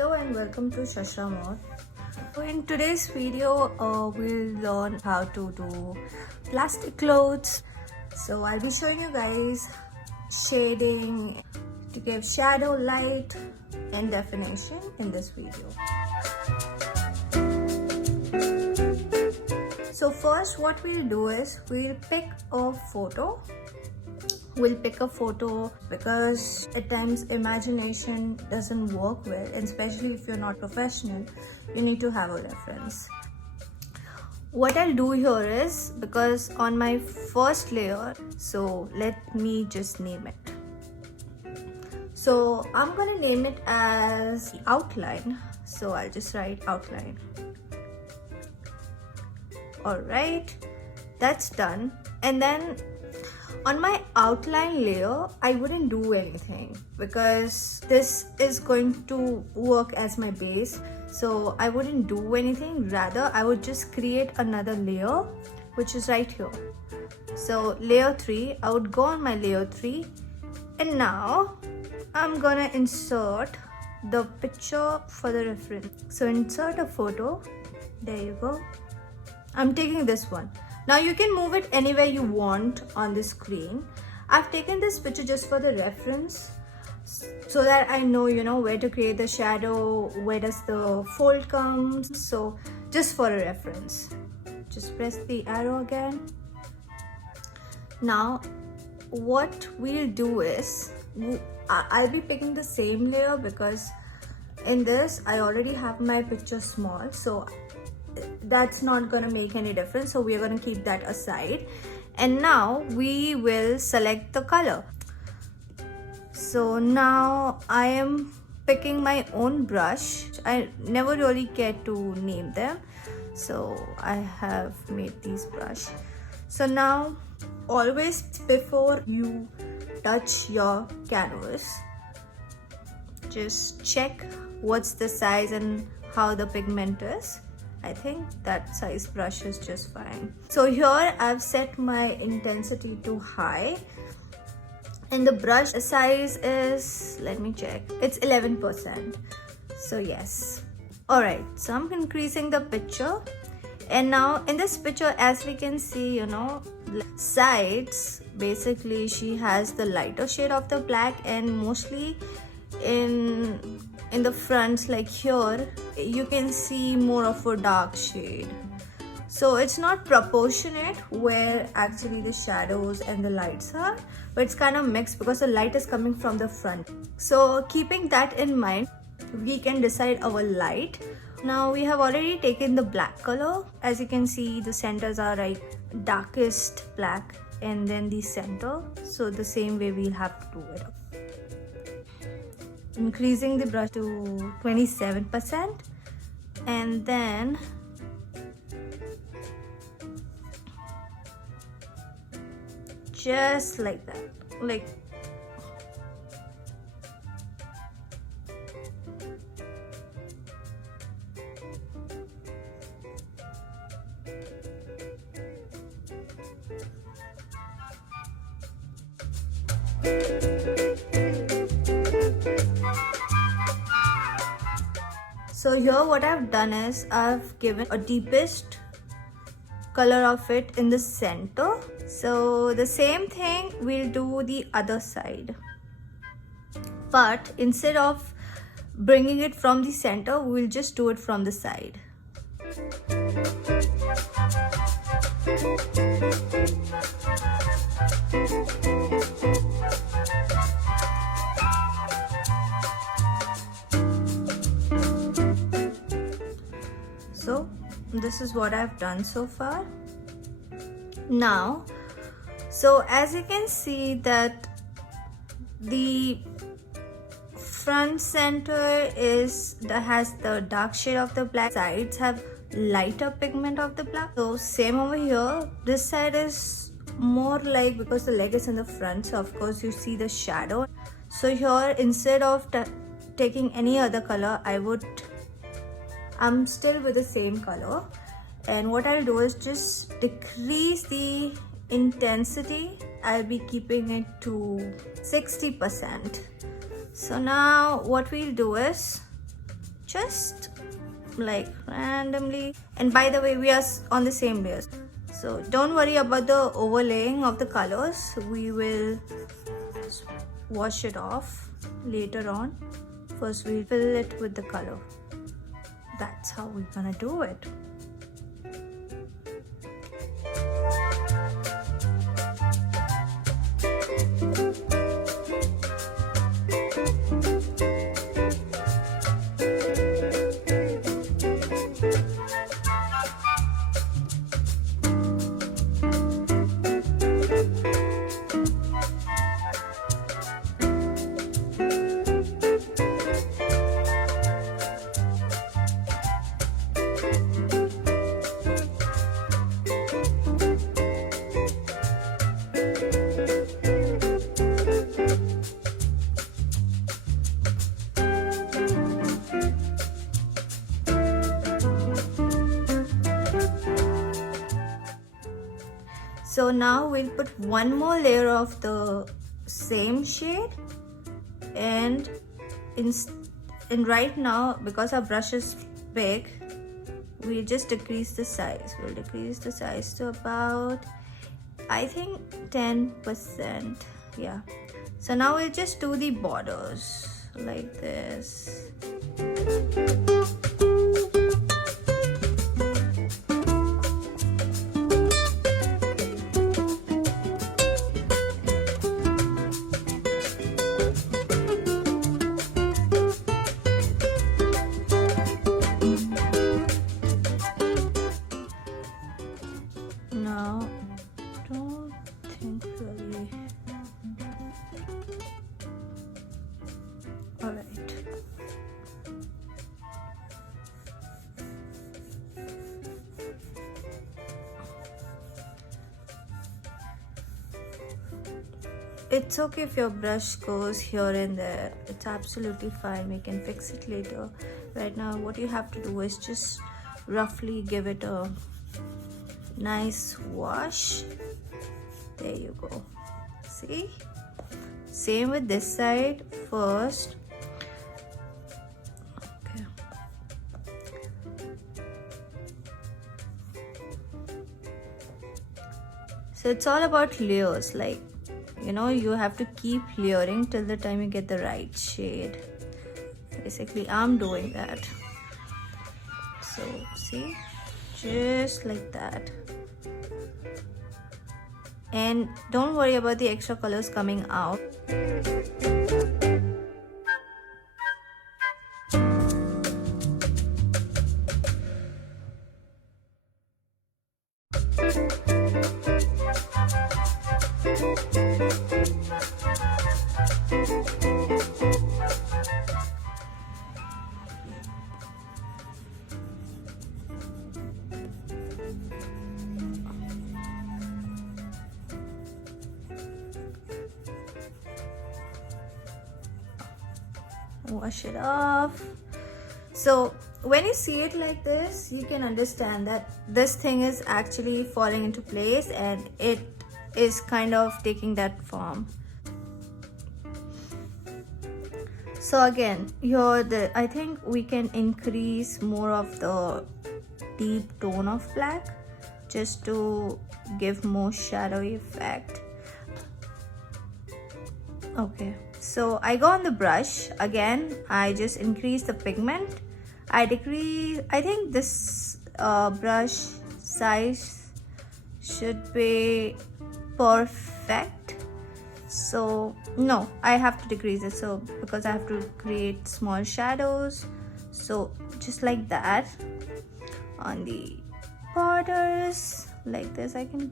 Hello and welcome to Shashra Mode. So in today's video, we'll learn how to do plastic clothes. So I'll be showing you guys shading to give shadow, light and definition in this video. So first what we'll do is we'll pick a photo. We'll pick a photo because at times imagination doesn't work well, and especially if you're not professional, you need to have a reference. What I'll do here is, because on my first layer, so let me just name it. So I'm gonna name it as outline. So I'll just write outline. Alright, that's done. And then on my outline layer, I wouldn't do anything because this is going to work as my base. So I wouldn't do anything. Rather, I would just create another layer, which is right here. So layer 3, I would go on my layer 3. And now I'm gonna insert the picture for the reference. So insert a photo. There you go. I'm taking this one. Now you can move it anywhere you want on the screen. I've taken this picture just for the reference so that I know, where to create the shadow, where does the fold come. So just for a reference. Just press the arrow again. Now what we'll do is, I'll be picking the same layer because in this I already have my picture small. So that's not going to make any difference, so we are going to keep that aside. And now we will select the color. So now I am picking my own brush. I never really care to name them, so I have made these brush. So now always before you touch your canvas, just check what's the size and how the pigment is. I think that size brush is just fine. So here I've set my intensity to high and the brush size is, let me check, it's 11%. So yes. Alright, so I'm increasing the picture, and now in this picture, as we can see, sides, basically she has the lighter shade of the black, and mostly in the fronts, like here, you can see more of a dark shade. So it's not proportionate where actually the shadows and the lights are, but it's kind of mixed because the light is coming from the front. So keeping that in mind, we can decide our light. Now we have already taken the black color. As you can see, the centers are like darkest black and then the center. So the same way we'll have to do it. Increasing the brush to 27%, and then just like that, like so here what I've done is I've given a deepest color of it in the center. So the same thing we'll do the other side, but instead of bringing it from the center, we'll just do it from the side. So this is what I've done so far. Now, so as you can see that the front center has the dark shade of the black, sides have lighter pigment of the black. So same over here, this side is more like, because the leg is in the front, so of course you see the shadow. So here, instead of taking any other color, I'm still with the same color, and what I'll do is just decrease the intensity. I'll be keeping it to 60%. So now what we'll do is just like randomly. And by the way, we are on the same layers, so don't worry about the overlaying of the colors. We will wash it off later on. First we fill it with the color. That's how we're gonna do it. So now we'll put one more layer of the same shade, and right now, because our brush is big, we just decrease the size. We'll decrease the size to about, I think, 10%. Yeah. So now we'll just do the borders like this. Now, don't think really. All right. It's okay if your brush goes here and there. It's absolutely fine. We can fix it later. Right now, what you have to do is just roughly give it a nice wash. There you go. See? Same with this side first. Okay. So it's all about layers. Like, you know, you have to keep layering till the time you get the right shade. Basically, I'm doing that. So see, just like that. And don't worry about the extra colors coming out. Wash it off. So when you see it like this, you can understand that this thing is actually falling into place and it is kind of taking that form. So again, here I think we can increase more of the deep tone of black just to give more shadowy effect. Okay, so I go on the brush again. I just increase the pigment. I think this brush size should be perfect. So no, I have to decrease it, so because I have to create small shadows. So just like that on the borders, like this. I can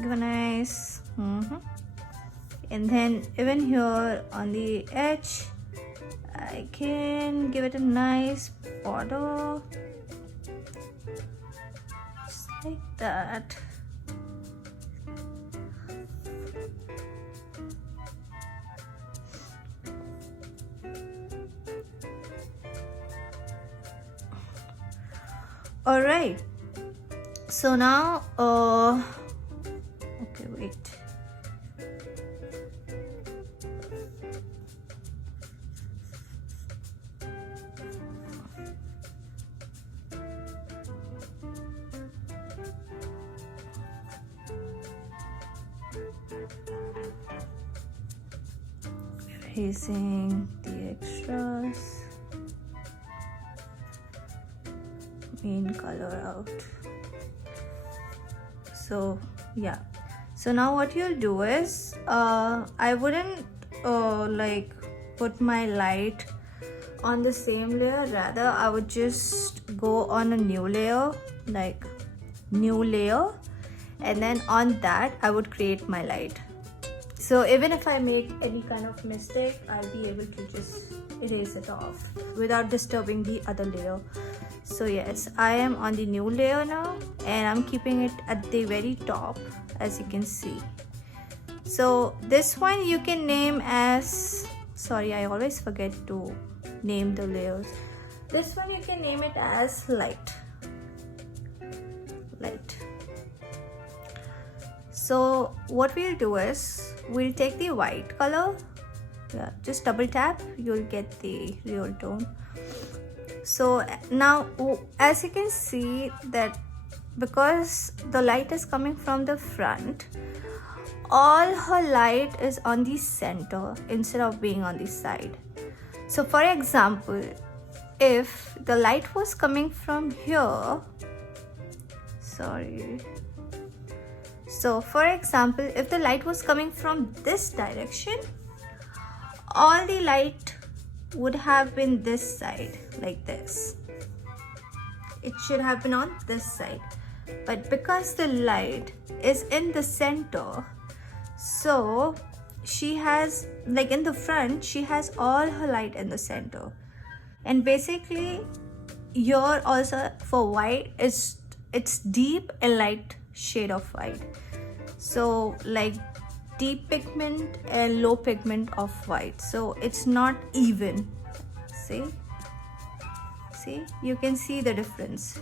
give a nice and then even here on the edge I can give it a nice border just like that. All right, so now okay, wait. erasing the extras, main color out. So yeah, so now what you'll do is I wouldn't like put my light on the same layer, rather I would just go on a new layer, like new layer, and then on that I would create my light. So even if I make any kind of mistake, I'll be able to just erase it off without disturbing the other layer. So yes, I am on the new layer now, and I'm keeping it at the very top, as you can see. So this one you can name as, sorry, I always forget to name the layers. This one you can name it as light. So what we'll do is we'll take the white color, yeah, just double tap, you'll get the real tone. So now as you can see that because the light is coming from the front, all her light is on the center instead of being on the side. So for example, if the light was coming from here, so for example, if the light was coming from this direction, all the light would have been this side, like this. It should have been on this side, but because the light is in the center, so she has, like in the front, she has all her light in the center. And basically here also for white, it's deep and light shade of white. So like deep pigment and low pigment of white, so it's not even. See, you can see the difference.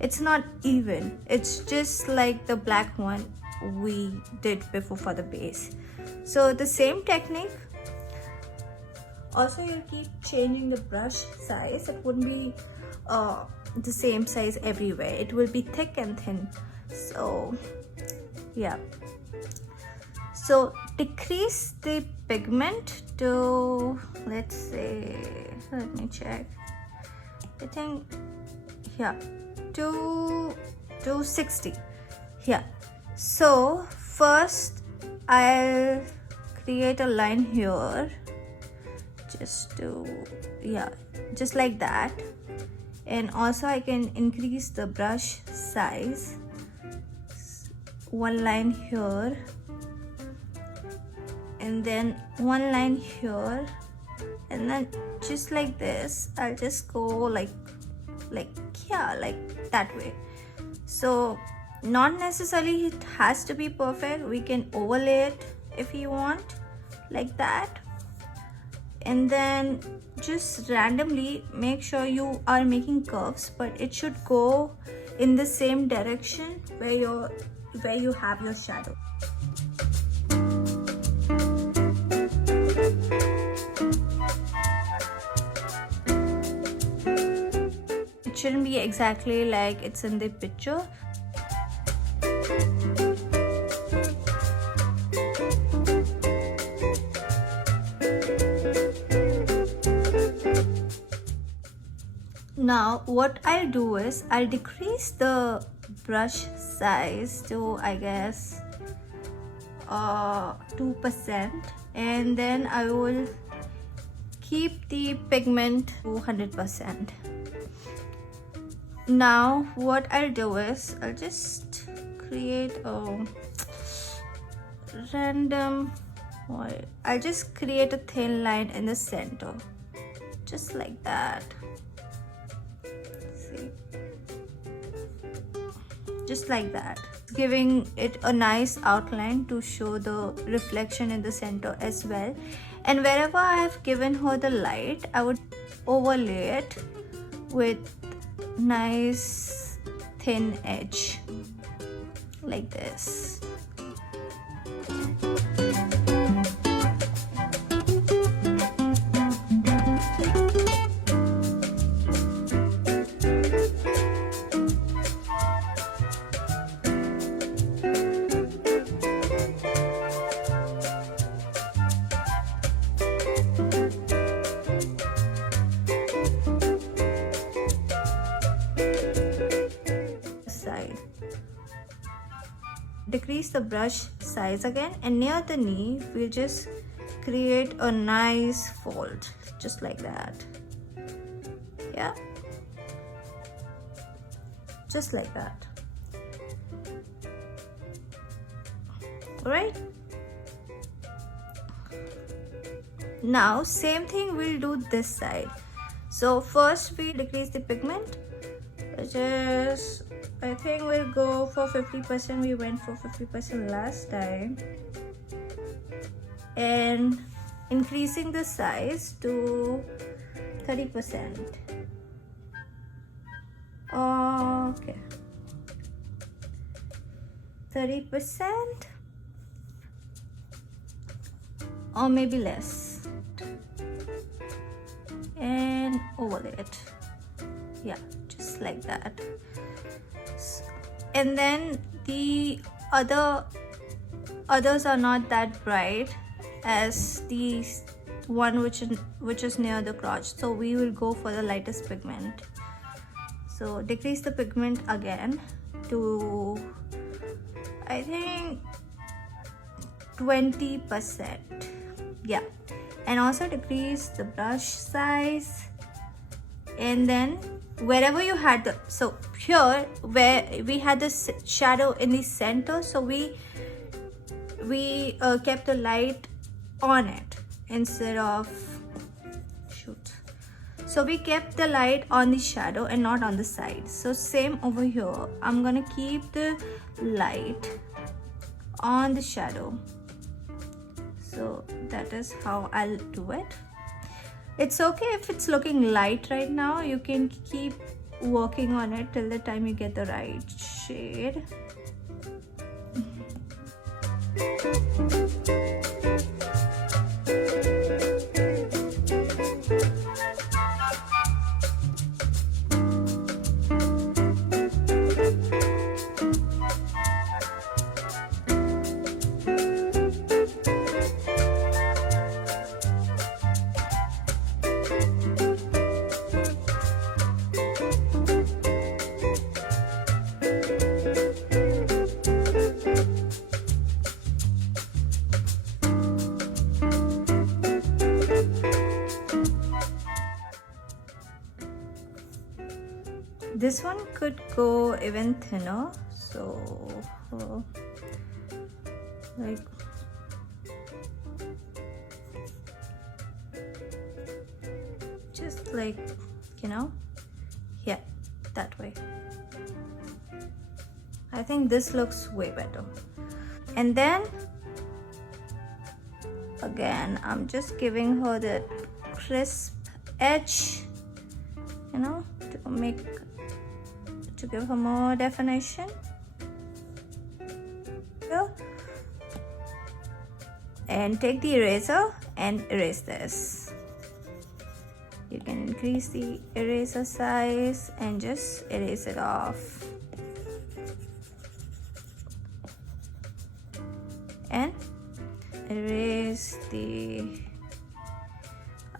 It's not even, it's just like the black one we did before for the base. So the same technique. Also you'll keep changing the brush size. It wouldn't be the same size everywhere, it will be thick and thin. So yeah, so decrease the pigment to, let's say, let me check, I think, yeah, to 60. Yeah, so first I'll create a line here, just to, yeah, just like that. And also I can increase the brush size, one line here, and then one line here, and then just like this I'll just go like yeah, like that way. So not necessarily it has to be perfect, we can overlay it if you want, like that. And then just randomly make sure you are making curves, but it should go in the same direction where you have your shadow. It shouldn't be exactly like it's in the picture. Now what I'll do is I'll decrease the brush size to, I guess, 2%, and then I will keep the pigment to 100%. Now what I'll do is I'll just create a random, I'll just create a thin line in the center, just like that. See, just like that, giving it a nice outline to show the reflection in the center as well. And wherever I have given her the light, I would overlay it with nice thin edge, like this. decrease the brush size again, and near the knee we'll just create a nice fold just like that. Yeah, just like that. All right, now same thing we'll do this side. So first we decrease the pigment, which is, I think we'll go for 50%. We went for 50% last time, and increasing the size to 30%. Okay, 30% or maybe less, and overlay it. Yeah, just like that. And then the others are not that bright as the one which is near the crotch, so we will go for the lightest pigment. So decrease the pigment again to, I think, 20%. Yeah, and also decrease the brush size. And then wherever you had the, so here where we had the shadow in the center, so we kept the light on it instead of, shoot, so we kept the light on the shadow and not on the side. So same over here, I'm gonna keep the light on the shadow. So that is how I'll do it. It's okay if it's looking light right now, you can keep working on it till the time you get the right shade. This one could go even thinner, so like just like, you know, yeah, that way. I think this looks way better. And then again, I'm just giving her that crisp edge, you know, to give her more definition. And take the eraser and erase this. You can increase the eraser size and just erase it off. And erase the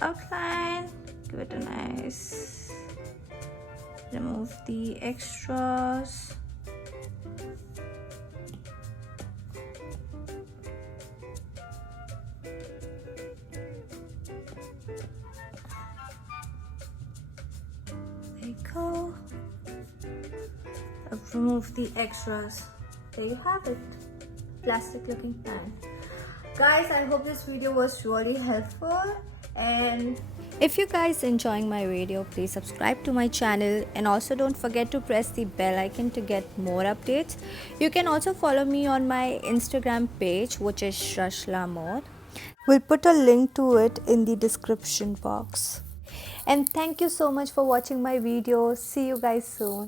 outline, give it a nice, remove the extras. There you go. I've removed the extras. There you have it. Plastic looking pan. Guys, I hope this video was really helpful, and if you guys enjoying my video, please subscribe to my channel, and also don't forget to press the bell icon to get more updates. You can also follow me on my Instagram page, which is Shrashla More. We'll put a link to it in the description box. And thank you so much for watching my video. See you guys soon.